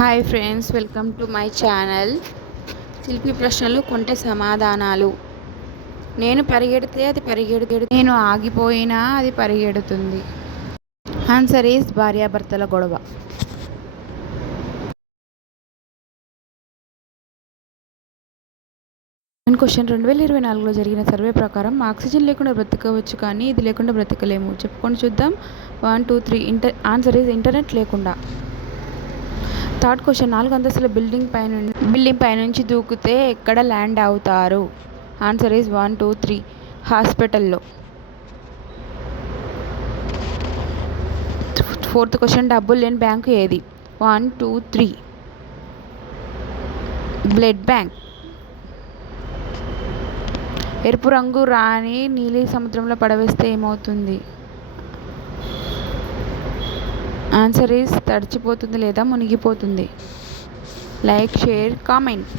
Hi friends, welcome to my channel. శిల్పి ప్రశ్నలు కొంటే సమాధానాలు. నేను పరిగెడితే అది పరిగెడుతుంది, నేను ఆగిపోయినా అది పరిగెడుతుంది. ఆన్సర్ ఈజ్ భార్యాభర్తల గొడవ. క్వశ్చన్ 2024లో జరిగిన సర్వే ప్రకారం ఆక్సిజన్ లేకుండా బ్రతకవచ్చు, కానీ ఇది లేకుండా బ్రతకలేము. చెప్పుకొని చూద్దాం. 1 2 3. ఆన్సర్ ఈజ్ ఇంటర్నెట్ లేకుండా. థర్డ్ క్వశ్చన్, 4 అంతస్తుల బిల్డింగ్ పైనుంచి దూకితే ఎక్కడ ల్యాండ్ అవుతారు? Answer is 1 2 3. హాస్పిటల్లో. ఫోర్త్ క్వశ్చన్, డబ్బులు లేని బ్యాంకు ఏది? 1 2 3. Blood bank. ఎరుపు రంగు రాణి నీలి సముద్రంలో పడవేస్తే ఏమవుతుంది? ఆన్సర్ ఈజ్ తడిచిపోతుంది లేదా మునిగిపోతుంది. Like, share, comment.